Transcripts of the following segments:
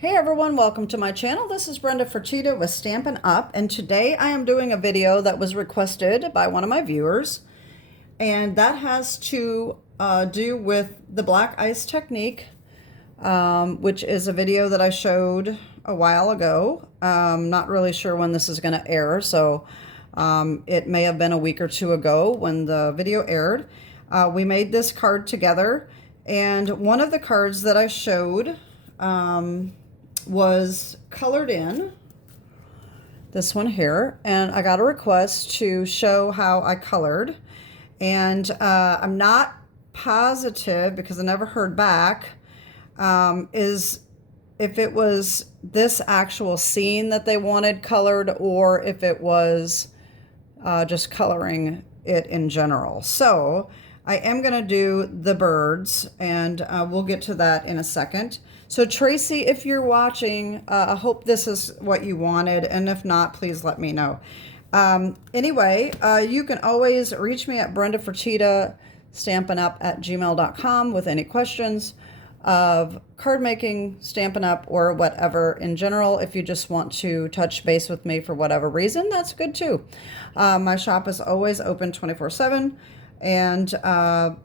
Hey everyone, welcome to my channel. This is Brenda Fertitta with Stampin' Up, and today I am doing a video that was requested by one of my viewers, and that has to do with the black ice technique, which is a video that I showed a while ago. Not really sure when this is going to air, so it may have been a week or two ago when the video aired. We made this card together, and one of the cards that I showed was colored in, this one here, and I got a request to show how I colored, and I'm not positive because I never heard back is if it was this actual scene that they wanted colored or if it was just coloring it in general. So I am going to do the birds, and we'll get to that in a second. So Tracy, if you're watching, I hope this is what you wanted, and if not, please let me know. Anyway, you can always reach me at Brenda Fertitta, stampinup@gmail.com with any questions of card making, Stampin' Up, or whatever in general. If you just want to touch base with me for whatever reason, that's good too. My shop is always open 24/7. And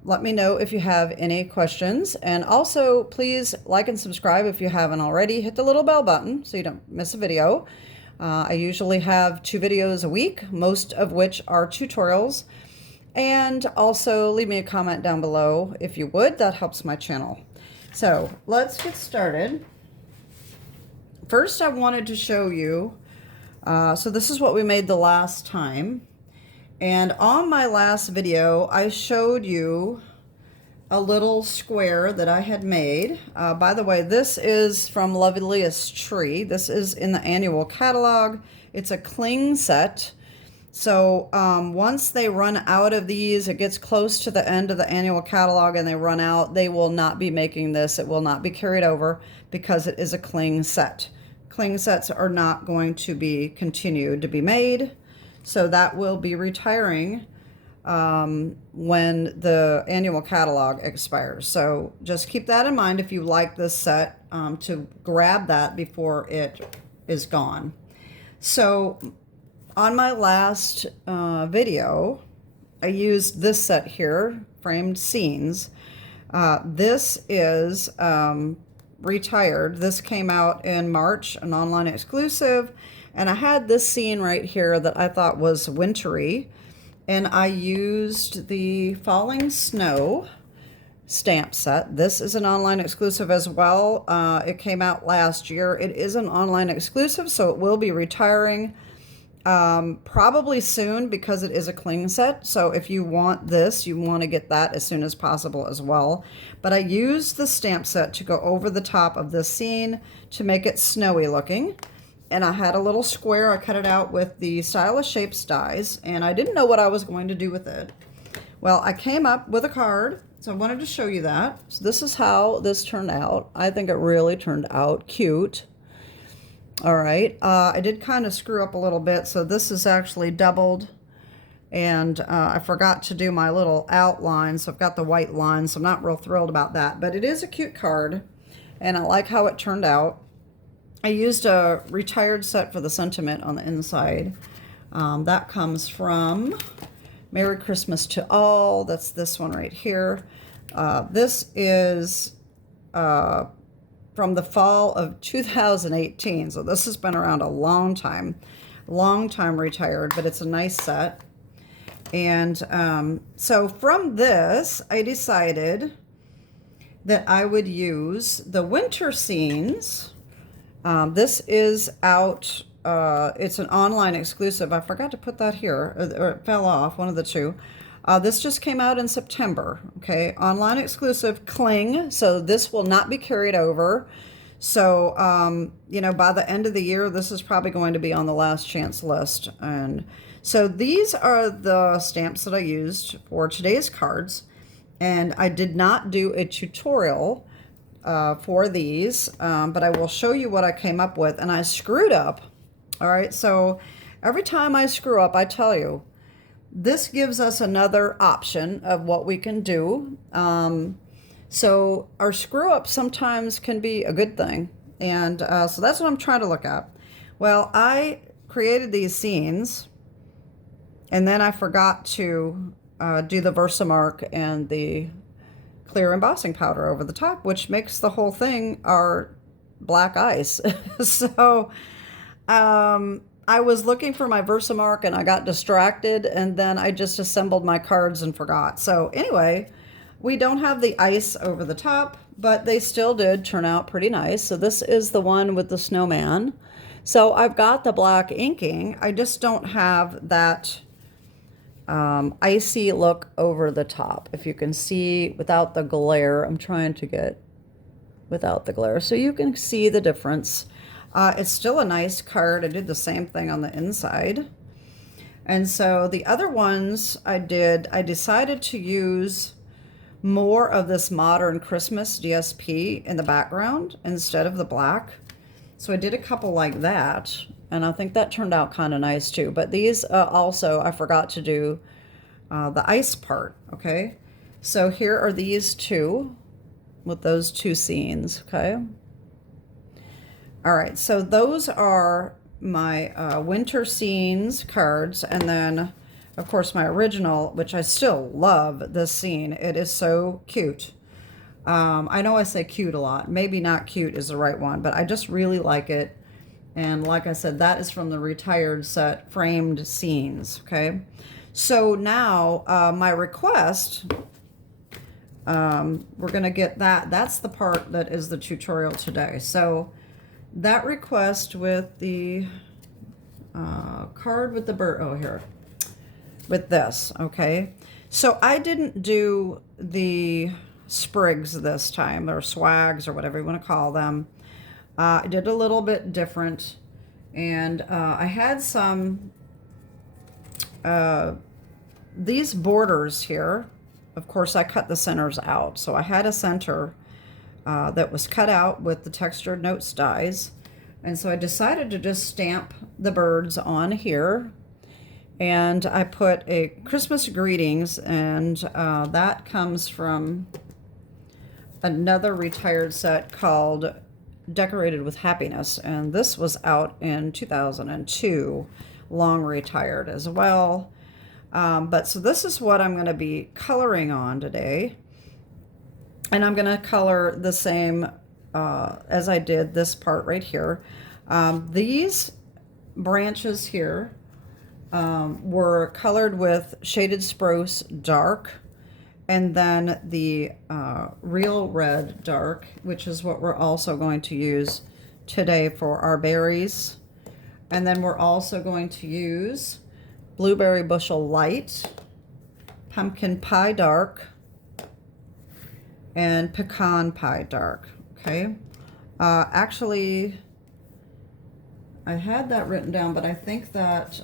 let me know if you have any questions. And also, please like and subscribe if you haven't already. Hit the little bell button so you don't miss a video. I usually have 2 videos a week, most of which are tutorials. And also, leave me a comment down below if you would. That helps my channel. So, let's get started. First, I wanted to show you, so this is what we made the last time. And on my last video, I showed you a little square that I had made. By the way, this is from Loveliest Tree. This is in the annual catalog. It's a cling set. So once they run out of these, it gets close to the end of the annual catalog and they run out, they will not be making this. It will not be carried over because it is a cling set. Cling sets are not going to be continued to be made. So that will be retiring when the annual catalog expires. So just keep that in mind if you like this set, to grab that before it is gone. So on my last video, I used this set here, Framed Scenes. This is retired. This came out in March, an online exclusive. And I had this scene right here that I thought was wintry, and I used the Falling Snow stamp set. This is an online exclusive as well. It came out last year. It is an online exclusive, so it will be retiring probably soon because it is a cling set. So if you want this, you want to get that as soon as possible as well. But I used the stamp set to go over the top of this scene to make it snowy looking. And I had a little square. I cut it out with the Stylish Shapes dies, and I didn't know what I was going to do with it. Well, I came up with a card, so I wanted to show you that. So this is how this turned out. I think it really turned out cute. All right, I did kind of screw up a little bit, so this is actually doubled, and I forgot to do my little outline, so I've got the white line, so I'm not real thrilled about that, but it is a cute card, and I like how it turned out. I used a retired set for the sentiment on the inside. That comes from Merry Christmas to All. That's this one right here. This is from the fall of 2018. So this has been around a long time retired, but it's a nice set. And so from this, I decided that I would use the winter scenes. This is out, it's an online exclusive. I forgot to put that here, or it fell off, one of the two. This just came out in September, okay? Online exclusive, cling, so this will not be carried over. So, you know, by the end of the year, this is probably going to be on the last chance list. And so these are the stamps that I used for today's cards. And I did not do a tutorial for these, but I will show you what I came up with, and I screwed up. All right, so every time I screw up, I tell you, this gives us another option of what we can do. So our screw up sometimes can be a good thing. And so that's what I'm trying to look at. Well, I created these scenes, and then I forgot to do the Versamark and the clear embossing powder over the top, which makes the whole thing our black ice. So I was looking for my Versamark and I got distracted, and then I just assembled my cards and forgot. So anyway, we don't have the ice over the top, but they still did turn out pretty nice. So this is the one with the snowman. So I've got the black inking. I just don't have that icy look over the top. If you can see without the glare, I'm trying to get without the glare so you can see the difference. It's still a nice card. I did the same thing on the inside. And so the other ones I decided to use more of this modern Christmas DSP in the background instead of the black. So I did a couple like that, and I think that turned out kind of nice too. But these also, I forgot to do the ice part, okay? So here are these two with those two scenes, okay? All right, so those are my winter scenes cards, and then, of course, my original, which I still love this scene. It is so cute. I know I say cute a lot. Maybe not cute is the right one, but I just really like it. And like I said, that is from the retired set, Framed Scenes, okay? So now my request, we're going to get that. That's the part that is the tutorial today. So that request with the card with the bird, oh, here, with this, okay? So I didn't do the sprigs this time, or swags, or whatever you want to call them. I did a little bit different, and I had some, these borders here. Of course, I cut the centers out, so I had a center that was cut out with the textured notes dies. And so I decided to just stamp the birds on here. And I put a Christmas greetings, and that comes from another retired set called Decorated with Happiness. And this was out in 2002, long retired as well. But so this is what I'm going to be coloring on today. And I'm going to color the same as I did this part right here. These branches here were colored with Shaded Spruce Dark, and then the Real Red Dark, which is what we're also going to use today for our berries. And then we're also going to use Blueberry Bushel Light, Pumpkin Pie Dark, and Pecan Pie Dark, okay? Actually, I had that written down, but I think that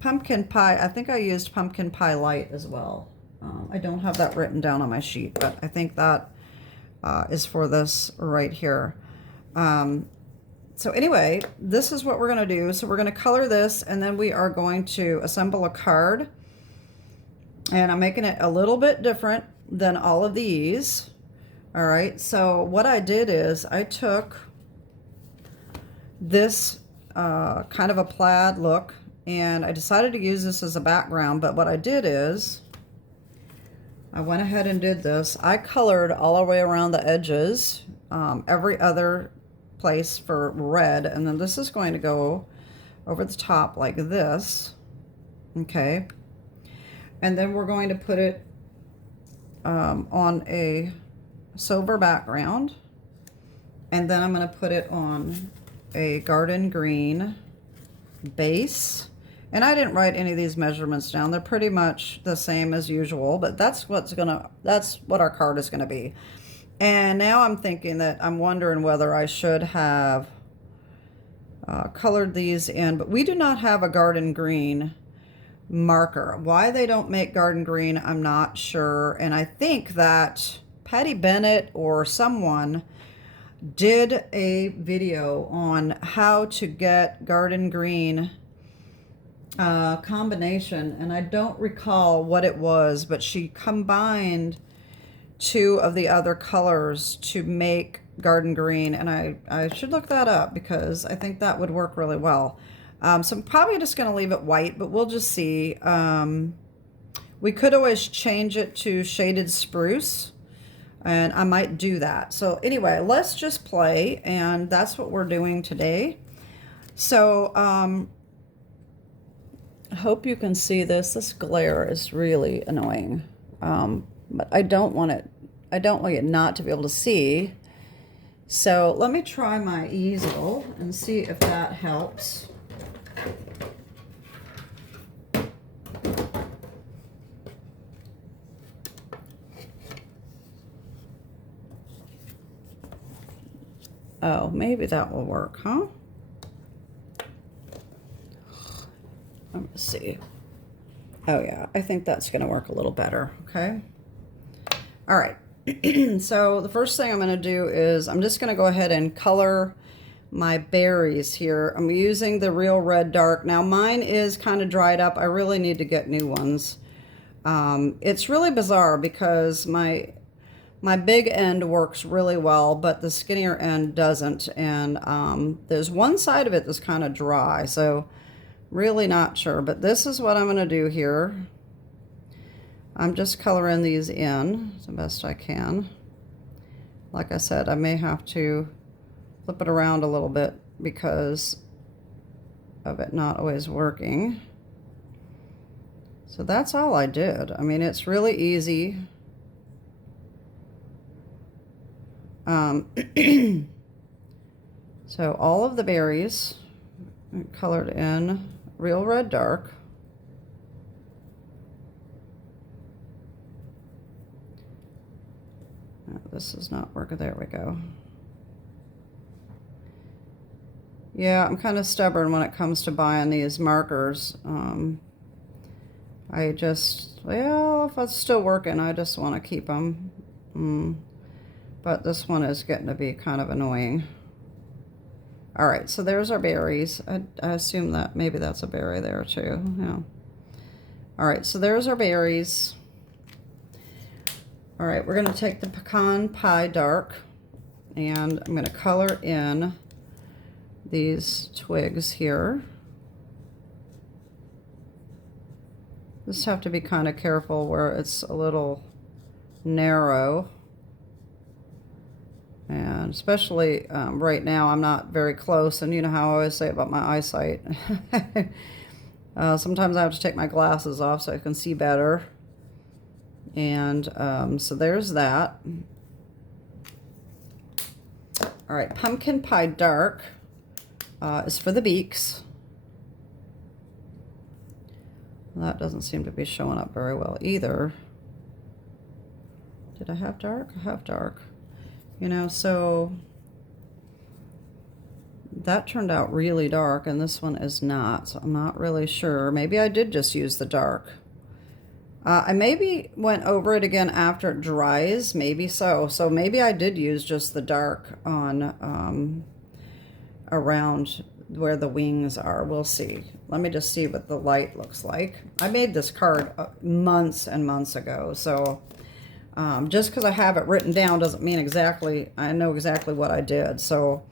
Pumpkin Pie, I think I used Pumpkin Pie Light as well. I don't have that written down on my sheet, but I think that is for this right here. So anyway, this is what we're going to do. So we're going to color this, and then we are going to assemble a card. And I'm making it a little bit different than all of these. All right, so what I did is I took this kind of a plaid look, and I decided to use this as a background, but what I did is I went ahead and did this. I colored all the way around the edges, every other place for red, and then this is going to go over the top like this, okay? And then we're going to put it on a silver background, and then I'm going to put it on a garden green base. And I didn't write any of these measurements down. They're pretty much the same as usual, but that's what our card is going to be. And now I'm thinking that I'm wondering whether I should have colored these in, but we do not have a garden green marker. Why they don't make garden green, I'm not sure. And I think that Patty Bennett or someone did a video on how to get garden green combination, and I don't recall what it was, but she combined two of the other colors to make garden green, and I should look that up because I think that would work really well. So I'm probably just going to leave it white, but we'll just see. We could always change it to shaded spruce, and I might do that. So anyway, let's just play, and that's what we're doing today. So I hope you can see this. This glare is really annoying, but I don't want it not to be able to see. So let me try my easel and see if that helps. Oh, maybe that will work, huh? Let me see. Oh yeah, I think that's going to work a little better, okay? All right. So the first thing I'm going to do is I'm just going to go ahead and color my berries here. I'm using the Real Red Dark. Now mine is kind of dried up. I really need to get new ones. It's really bizarre because my big end works really well, but the skinnier end doesn't. And there's one side of it that's kind of dry, so really not sure. But this is what I'm going to do here. I'm just coloring these in the best I can. Like I said, I may have to flip it around a little bit because of it not always working. So that's all I did. I mean, it's really easy. So all of the berries colored in Real Red Dark. This is not working. There we go. Yeah, I'm kind of stubborn when it comes to buying these markers. I just, well, if it's still working, I just want to keep them. But this one is getting to be kind of annoying. All right, so there's our berries. I assume that maybe that's a berry there too. Yeah. All right, so there's our berries. All right, we're going to take the Pecan Pie Dark, and I'm going to color in these twigs here. Just have to be kind of careful where it's a little narrow. And especially right now, I'm not very close, and you know how I always say about my eyesight. Sometimes I have to take my glasses off so I can see better. And so there's that. All right, Pumpkin Pie Dark is for the beaks. That doesn't seem to be showing up very well either. Did I have dark? I have dark. You know, so that turned out really dark, and this one is not, so I'm not really sure. Maybe I did just use the dark. I maybe went over it again after it dries, maybe so. So maybe I did use just the dark on around where the wings are. We'll see. Let me just see what the light looks like. I made this card months and months ago, so just because I have it written down doesn't mean I know exactly what I did. So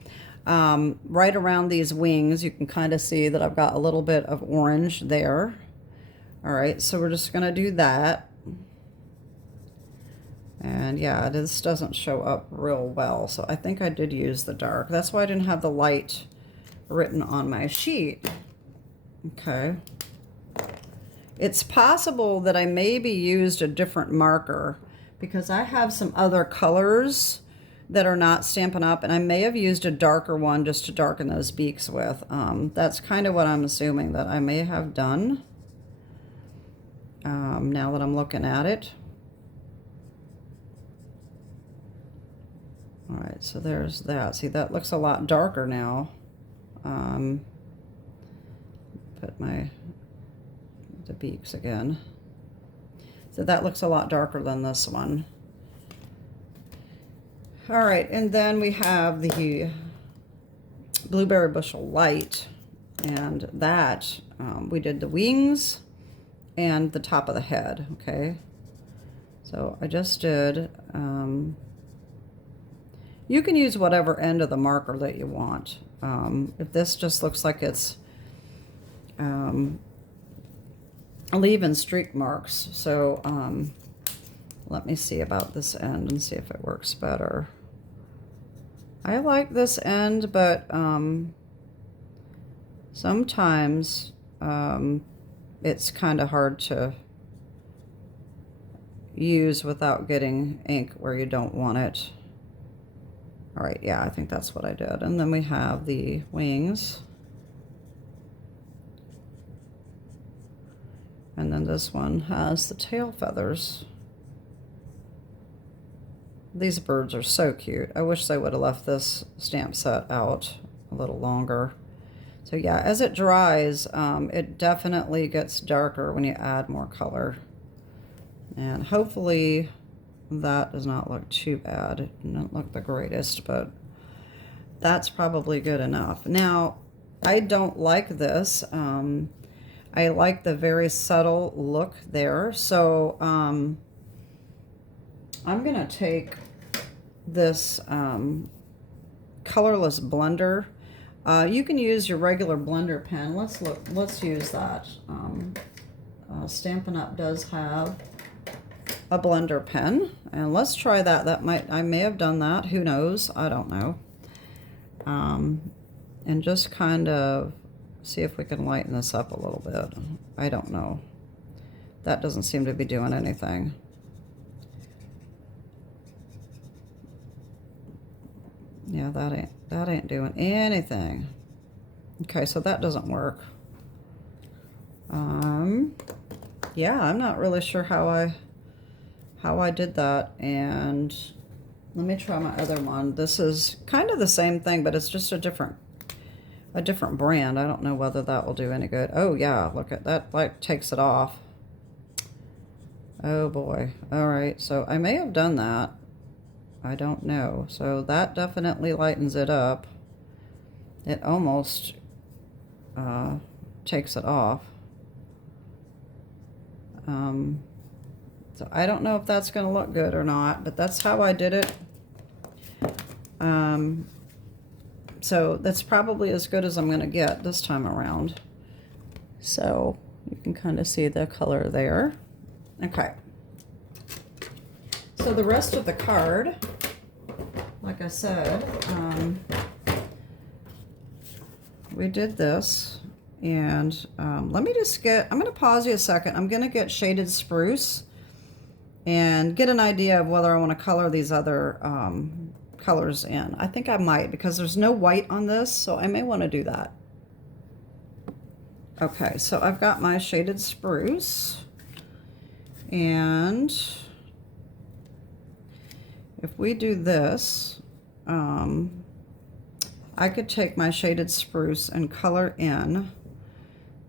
right around these wings, you can kind of see that I've got a little bit of orange there. All right, so we're just going to do that. And yeah, this doesn't show up real well, so I think I did use the dark. That's why I didn't have the light written on my sheet. Okay. It's possible that I maybe used a different marker because I have some other colors that are not Stampin' Up, and I may have used a darker one just to darken those beaks with. That's kind of what I'm assuming that I may have done. Now that I'm looking at it. All right, so there's that. See, that looks a lot darker now. Put the beaks again. So that looks a lot darker than this one. All right, and then we have the Blueberry Bushel Light, and that we did the wings and the top of the head, okay? So I just did, You can use whatever end of the marker that you want. If this just looks like it's leaving streak marks, so let me see about this end and see if it works better. I like this end, but sometimes it's kind of hard to use without getting ink where you don't want it. All right, yeah, I think that's what I did. And then we have the wings. And then this one has the tail feathers. These birds are so cute. I wish they would have left this stamp set out a little longer. So yeah, as it dries, it definitely gets darker when you add more color. And hopefully that does not look too bad. It doesn't look the greatest, but that's probably good enough. Now, I don't like this. I like the very subtle look there. So I'm going to take this colorless blender. You can use your regular blender pen. Let's use that. Stampin' Up does have a blender pen, and let's try that. I may have done that. Who knows? I don't know. And just kind of see if we can lighten this up a little bit. I don't know. That doesn't seem to be doing anything. Yeah, that ain't doing anything. Okay, so that doesn't work. Yeah, I'm not really sure how I did that. And let me try my other one. This is kind of the same thing, but it's just a different brand. I don't know whether that will do any good. Oh yeah, look at that, like takes it off. Oh boy. All right, so I may have done that. I don't know. So that definitely lightens it up. It almost takes it off. So I don't know if that's going to look good or not, but that's how I did it. So that's probably as good as I'm going to get this time around. So you can kind of see the color there. Okay. So the rest of the card, like I said, we did this, and let me just I'm going to pause you a second. I'm going to get shaded spruce and get an idea of whether I want to color these other colors in. I think I might, because there's no white on this, so I may want to do that. Okay, so I've got my shaded spruce, and if we do this, I could take my shaded spruce and color in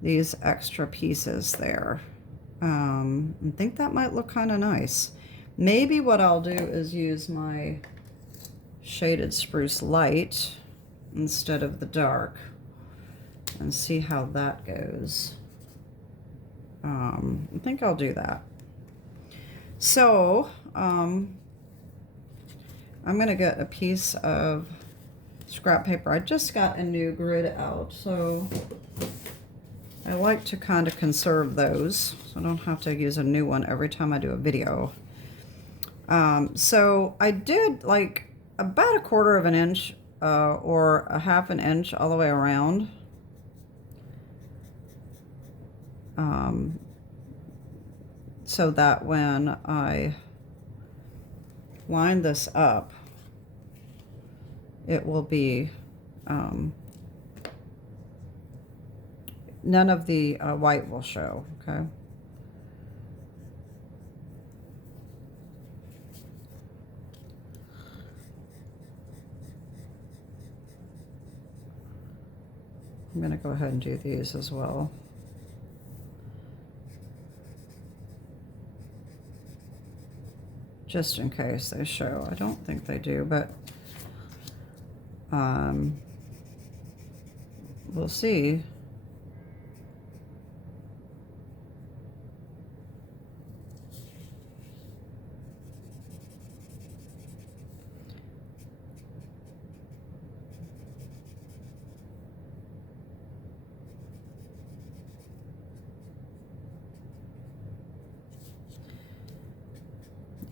these extra pieces there. I think that might look kind of nice. Maybe what I'll do is use my shaded spruce light instead of the dark and see how that goes. I think I'll do that. So I'm going to get a piece of scrap paper. I just got a new grid out, so I like to kind of conserve those so I don't have to use a new one every time I do a video. So I did like about 1/4 of an inch or a 1/2 inch all the way around. So that when I line this up, it will be none of the white will show, okay? I'm going to go ahead and do these as well. Just in case they show. I don't think they do, but we'll see.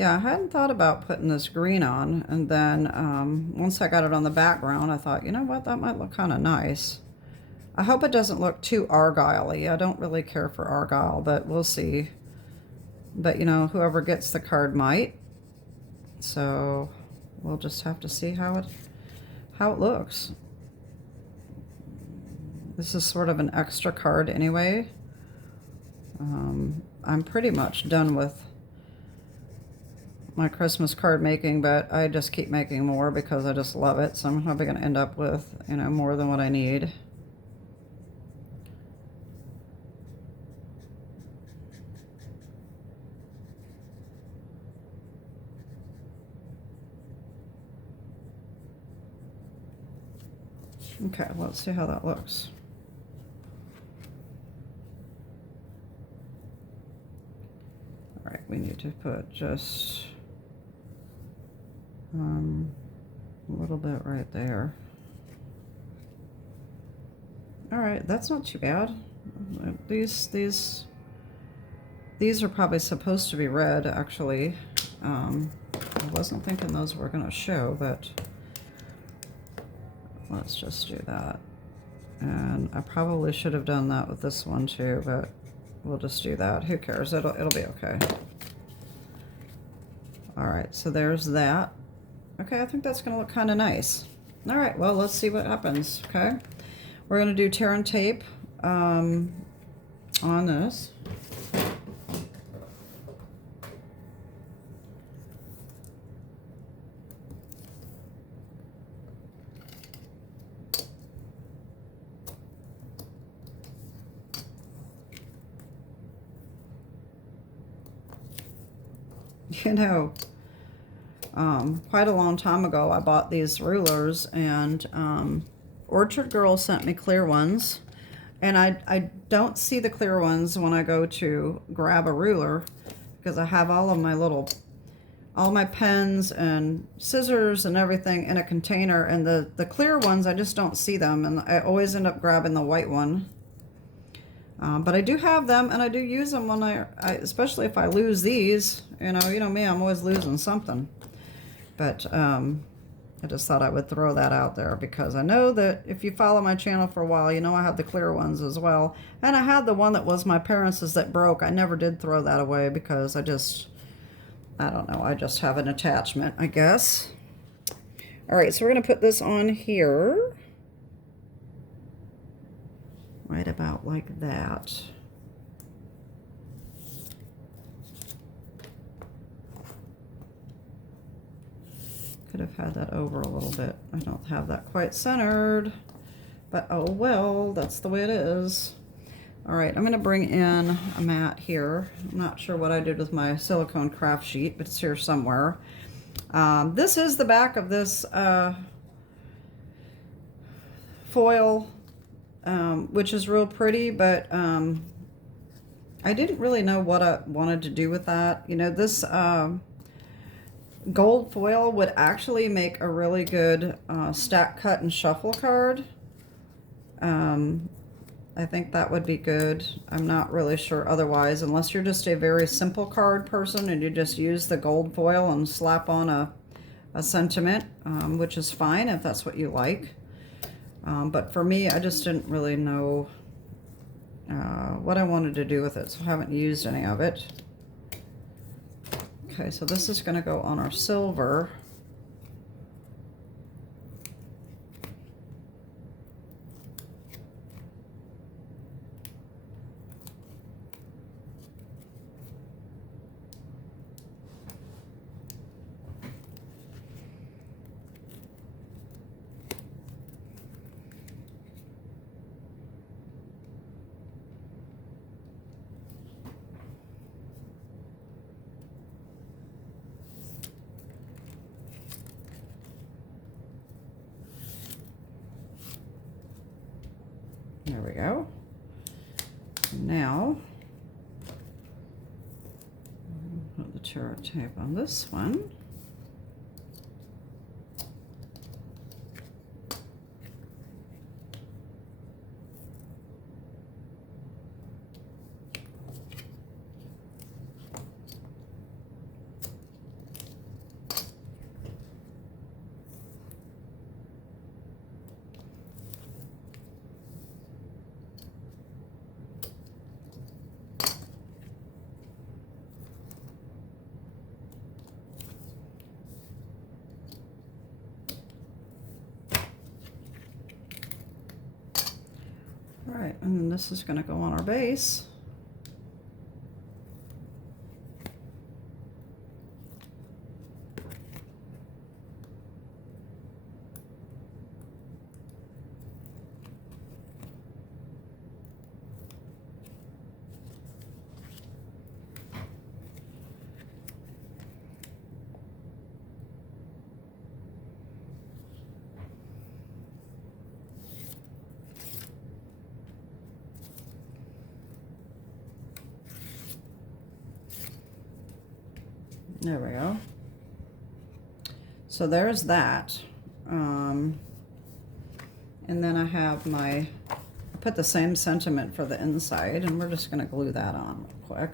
Yeah, I hadn't thought about putting this green on, and then once I got it on the background, I thought, you know what, that might look kind of nice. I hope it doesn't look too argyle-y. I don't really care for argyle, but we'll see. But, you know, whoever gets the card might. So we'll just have to see how it looks. This is sort of an extra card anyway. I'm pretty much done with my Christmas card making, but I just keep making more because I just love it. So I'm probably going to end up with, you know, more than what I need. Okay, let's see how that looks. All right, we need to put just a little bit right there. All right, that's not too bad. These are probably supposed to be red, actually. I wasn't thinking those were going to show, but let's just do that. And I probably should have done that with this one too, but we'll just do that. Who cares? It'll be okay. All right, so there's that. Okay, I think that's going to look kind of nice. All right, well, let's see what happens, okay? We're going to do tear and tape on this. You know, quite a long time ago, I bought these rulers, and Orchard Girl sent me clear ones, and I don't see the clear ones when I go to grab a ruler because I have all my pens and scissors and everything in a container, and the clear ones, I just don't see them, and I always end up grabbing the white one. But I do have them, and I do use them when especially if I lose these. You know me, I'm always losing something. But I just thought I would throw that out there because I know that if you follow my channel for a while, you know I have the clear ones as well. And I had the one that was my parents' that broke. I never did throw that away because I don't know, I just have an attachment, I guess. All right, so we're going to put this on here. Right about like that. Could have had that over a little bit. I don't have that quite centered, but oh well, that's the way it is. All right, I'm going to bring in a mat here. I'm not sure what I did with my silicone craft sheet, but it's here somewhere. This is the back of this foil, which is real pretty, but I didn't really know what I wanted to do with that. You know, this gold foil would actually make a really good stack, cut, and shuffle card. I think that would be good. I'm not really sure otherwise, unless you're just a very simple card person and you just use the gold foil and slap on a sentiment, which is fine if that's what you like. But for me, I just didn't really know what I wanted to do with it, so I haven't used any of it. Okay, so this is going to go on our silver. There we go. Now, put the tear tape on this one. All right, and then this is going to go on our base. There we go. So there's that. And then I have I put the same sentiment for the inside, and we're just going to glue that on real quick.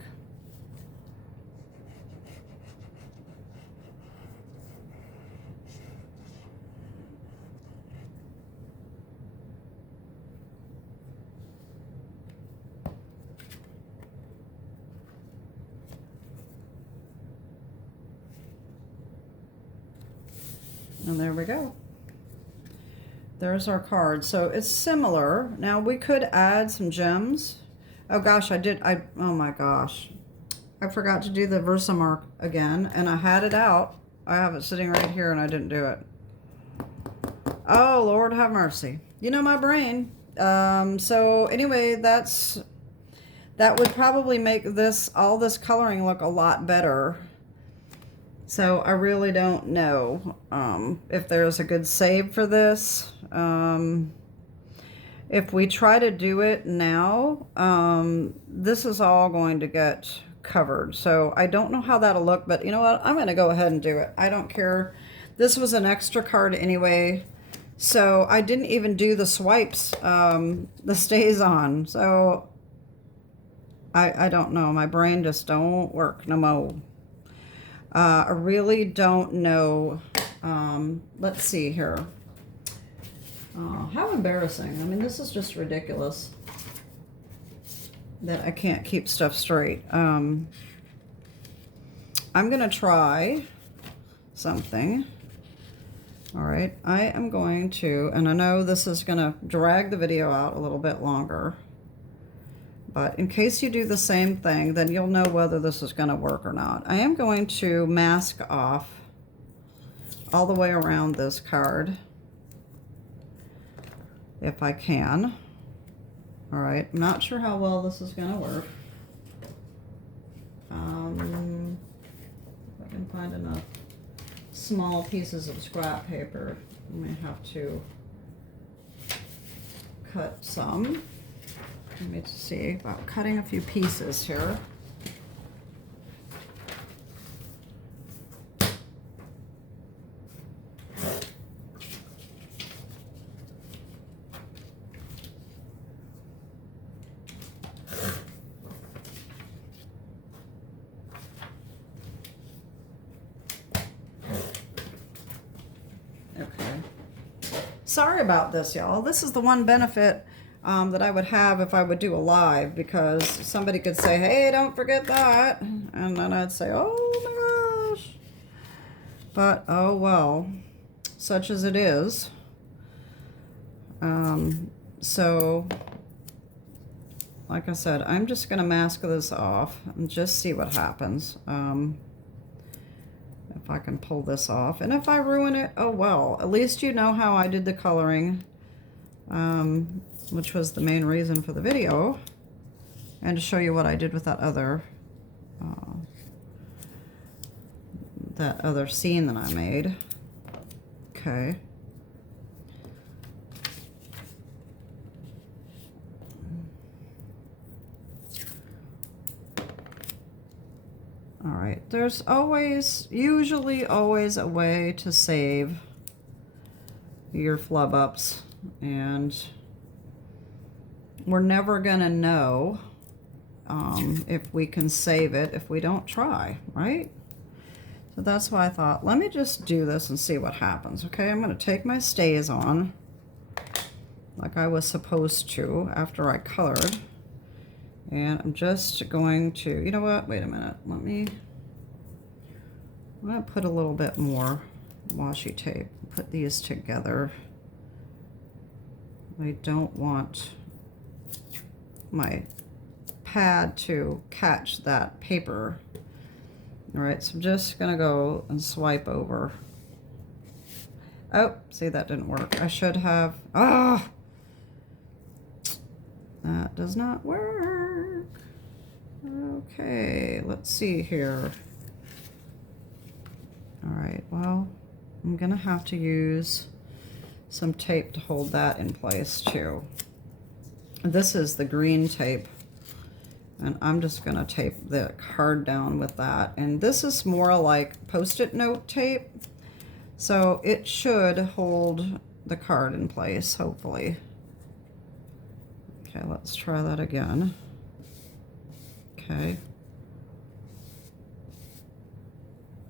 And there we go. There's our card. So it's similar. Now we could add some gems. Oh gosh, oh my gosh. I forgot to do the Versamark again, and I had it out. I have it sitting right here and I didn't do it. Oh, Lord have mercy. You know my brain. So anyway, that would probably make all this coloring look a lot better. So I really don't know if there's a good save for this. If we try to do it now, this is all going to get covered. So I don't know how that'll look, but you know what? I'm going to go ahead and do it. I don't care. This was an extra card anyway. So I didn't even do the swipes, the stays on. So I don't know. My brain just don't work no more. I really don't know. Let's see here. How embarrassing. I mean, this is just ridiculous that I can't keep stuff straight. I'm going to try something. All right. I am going to, and I know this is going to drag the video out a little bit longer, but in case you do the same thing, then you'll know whether this is going to work or not. I am going to mask off all the way around this card, if I can. All right, I'm not sure how well this is going to work. If I can find enough small pieces of scrap paper, I may have to cut some. Let me see about cutting a few pieces here. Okay. Sorry about this, y'all. This is the one benefit that I would have if I would do a live, because somebody could say, hey, don't forget that. And then I'd say, oh my gosh. But, oh well, such as it is. So, like I said, I'm just going to mask this off and just see what happens. If I can pull this off. And if I ruin it, oh well. At least you know how I did the coloring, which was the main reason for the video. And to show you what I did with that other scene that I made. Okay. All right, there's usually always a way to save your flub ups, and we're never gonna know if we can save it if we don't try, right? So that's why I thought, let me just do this and see what happens. Okay, I'm gonna take my stays on like I was supposed to after I colored. And I'm just going to, you know what, wait a minute, I'm going to put a little bit more washi tape, put these together. I don't want my pad to catch that paper. All right, so I'm just gonna go and swipe over. Oh, see, that didn't work. I should have, that does not work. Okay, let's see here. All right, well, I'm gonna have to use some tape to hold that in place too. This is the green tape, and I'm just gonna tape the card down with that. And this is more like Post-it note tape, so it should hold the card in place, hopefully. Okay, let's try that again. Okay.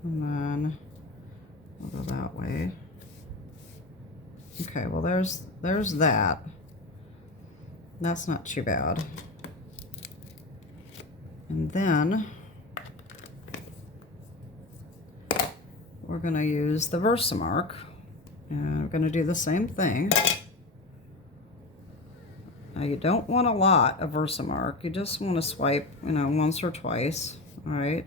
And then we'll go that way. Okay, well there's that. That's not too bad. And then we're gonna use the Versamark, and we're gonna do the same thing. Now you don't want a lot of Versamark. You just want to swipe, you know, once or twice. All right.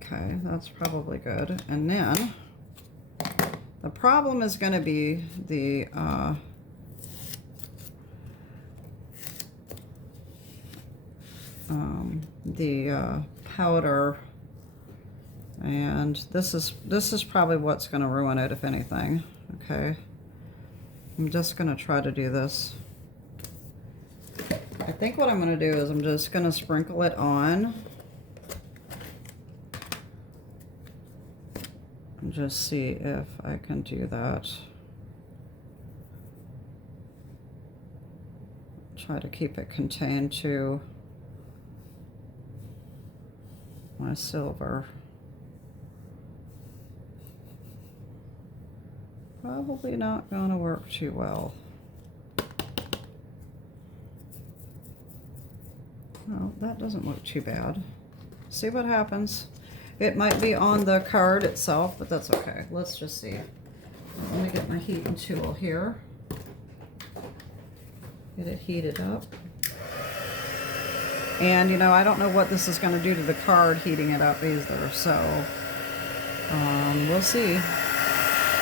Okay, that's probably good. And then the problem is going to be the powder, and this is probably what's going to ruin it, if anything. Okay, I'm just going to try to do this. I think what I'm going to do is I'm just going to sprinkle it on and just see if I can do that. Try to keep it contained to my silver. Probably not going to work too well. Well, that doesn't look too bad. See what happens. It might be on the card itself, but that's okay. Let's just see. Let me get my heating tool here. Get it heated up. And, you know, I don't know what this is going to do to the card heating it up either, so we'll see.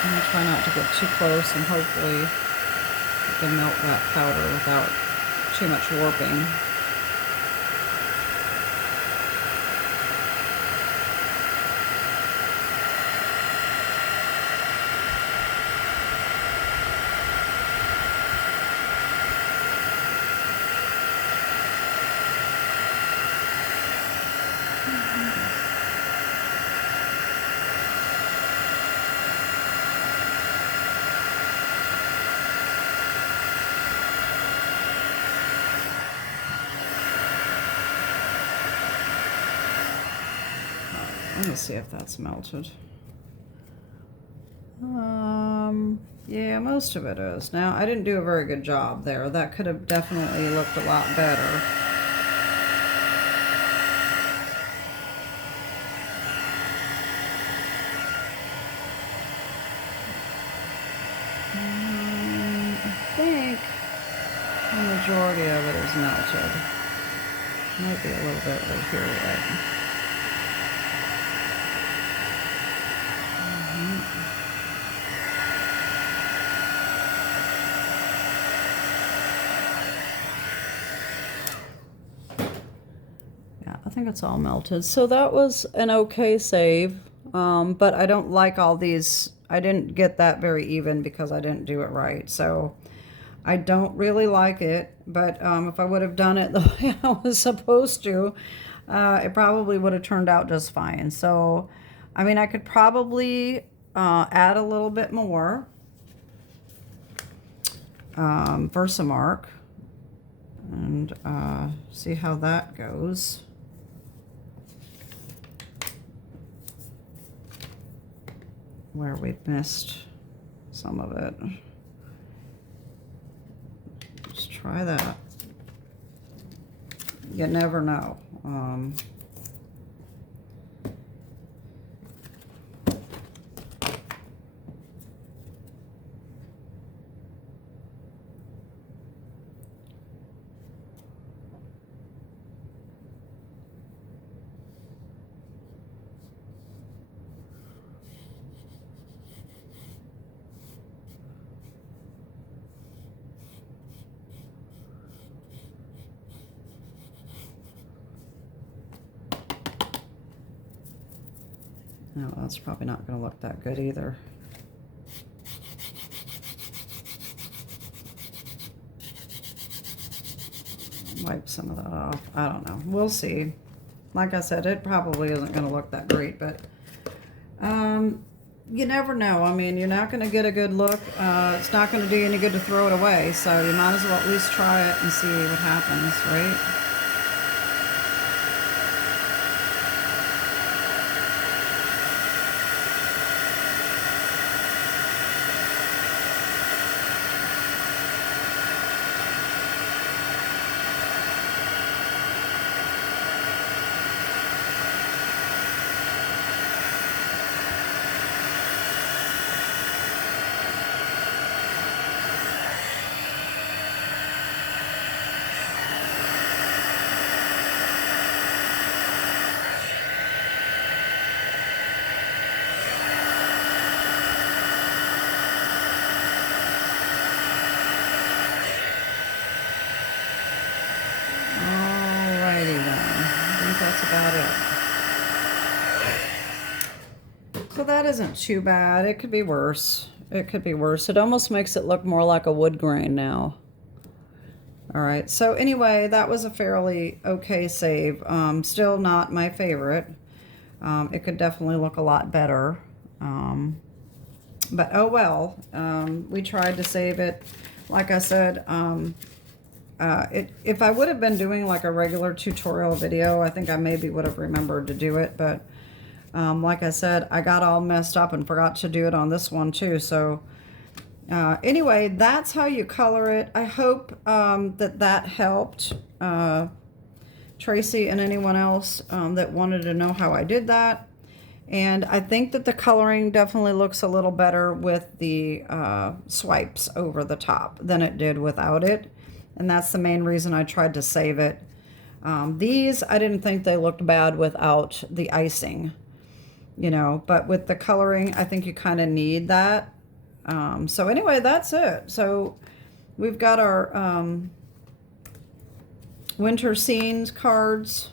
I'm going to try not to get too close, and hopefully it can melt that powder without too much warping. Let me see if that's melted. Yeah, most of it is. Now, I didn't do a very good job there. That could have definitely looked a lot better. I think the majority of it is melted. Might be a little bit right here yet. I think it's all melted. So that was an okay save, but I don't like all these. I didn't get that very even because I didn't do it right. So I don't really like it, but if I would have done it the way I was supposed to, it probably would have turned out just fine. So, I mean, I could probably add a little bit more Versamark and see how that goes. Where we've missed some of it. Let's try that. You never know. No, that's probably not going to look that good either. Wipe some of that off. I don't know. We'll see. Like I said, it probably isn't going to look that great, but you never know. I mean, you're not going to get a good look. It's not going to do you any good to throw it away, so you might as well at least try it and see what happens, right? That's about it. So that isn't too bad. It could be worse. It could be worse. It almost makes it look more like a wood grain now. All right. So anyway, that was a fairly okay save. Still not my favorite. It could definitely look a lot better. But oh well. We tried to save it. Like I said, if I would have been doing like a regular tutorial video, I think I maybe would have remembered to do it. But like I said, I got all messed up and forgot to do it on this one too. So anyway, that's how you color it. I hope that helped Tracy and anyone else that wanted to know how I did that. And I think that the coloring definitely looks a little better with the swipes over the top than it did without it. And that's the main reason I tried to save it. These, I didn't think they looked bad without the icing, you know, but with the coloring, I think you kind of need that. So anyway, that's it. So we've got our winter scenes cards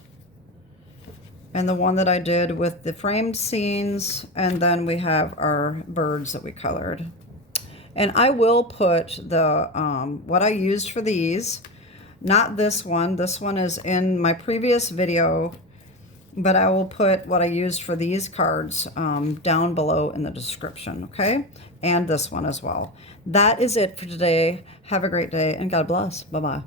and the one that I did with the framed scenes. And then we have our birds that we colored. And I will put the what I used for these, not this one. This one is in my previous video, but I will put what I used for these cards down below in the description, okay? And this one as well. That is it for today. Have a great day, and God bless. Bye-bye.